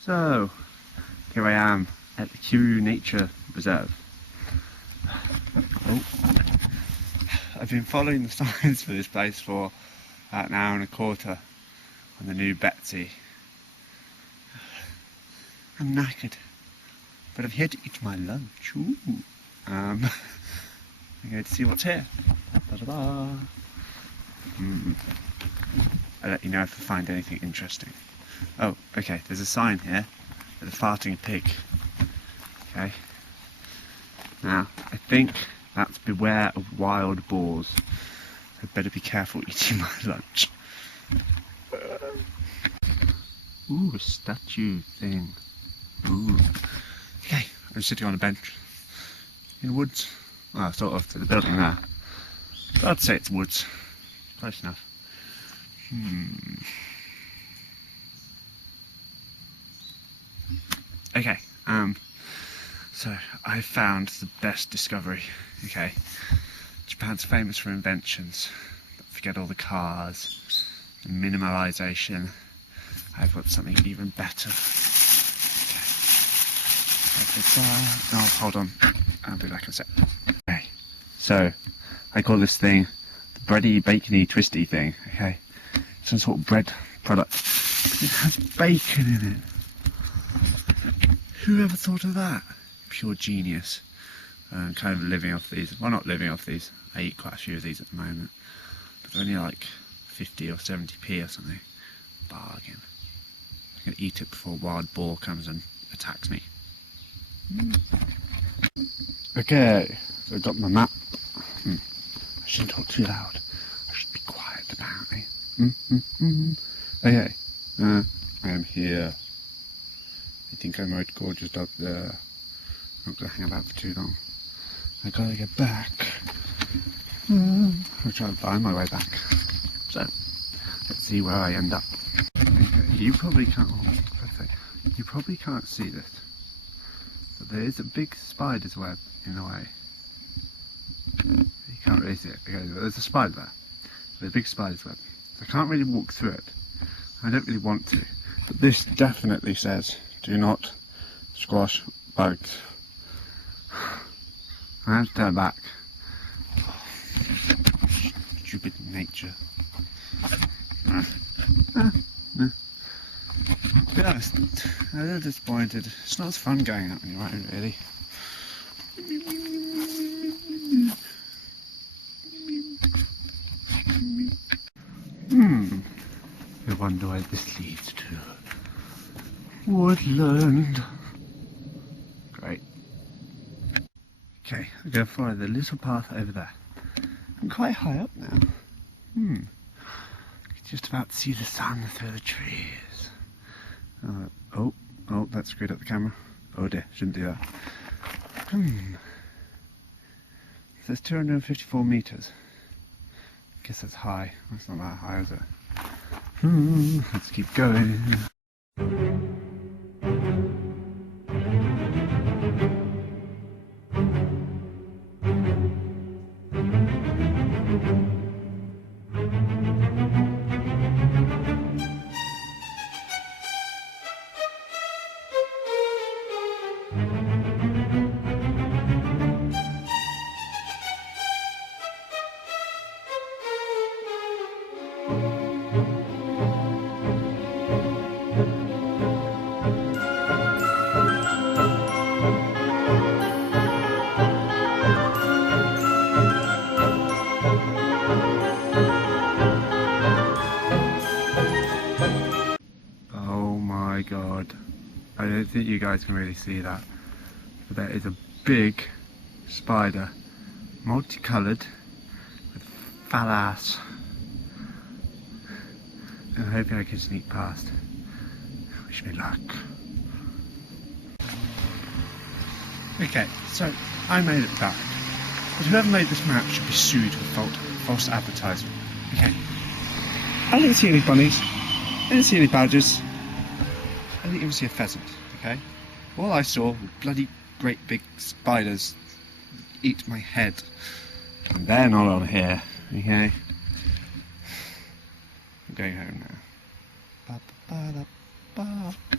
So, here I am at the Kiru Nature Reserve. Oh. I've been following the signs for this place for about an hour and a quarter on the new Betsy. I'm knackered, but I'm here to eat my lunch. Ooh. I'm going to see what's here. Da-da-da. I'll let you know if I find anything interesting. Oh, okay, there's a sign here with a farting pig. Okay. Now, I think that's beware of wild boars. So I'd better be careful eating my lunch. Ooh, a statue thing. Ooh. Okay, I'm sitting on a bench in woods. Well, sort of, to the building there. But I'd say it's woods. Close enough. Okay, so I found the best discovery. Okay, Japan's famous for inventions. Don't forget all the cars, the minimalisation. I've got something even better. Okay. Oh, hold on. I'll be back in a sec. Okay, so I call this thing the bready, bacony, twisty thing. Okay, some sort of bread product. It has bacon in it. Who ever thought of that? Pure genius. I'm kind of living off these. Well, not living off these. I eat quite a few of these at the moment. But they're only like 50 or 70p or something. Bargain. I can eat it before a wild boar comes and attacks me. Okay, so I've got my map. I shouldn't talk too loud. I should be quiet apparently. Okay, I am here. I think I might go just up there. I'm not going to hang about for too long. I gotta get back. I'll try and find my way back. So, let's see where I end up. Okay, you probably can't. You probably can't see this, but there is a big spider's web in the way. You can't really see it. Okay, there's a spider there. There's a big spider's web. So I can't really walk through it. I don't really want to. But this definitely says, do not squash bugs. I have to turn back. Stupid nature. To be honest, I'm a little disappointed. It's not as fun going out when you're out, really. I wonder where this leads to. Woodland. Great. Okay, I'm going to follow the little path over there. I'm quite high up now. I can just about see the sun through the trees. Oh, that screwed up the camera. Oh dear, shouldn't do that. There's 254 metres. I guess that's high. That's not that high, is it? Let's keep going. God, I don't think you guys can really see that, but there is a big spider, multicoloured, with fat ass, and I'm hoping I can sneak past. Wish me luck. Okay, so I made it back, but whoever made this map should be sued for false advertising. Okay, I didn't see any bunnies, I didn't see any badgers, I didn't even see a pheasant, okay? All I saw were bloody great big spiders eat my head. And they're not on here, okay? I'm going home now. Ba, ba, ba, da, ba.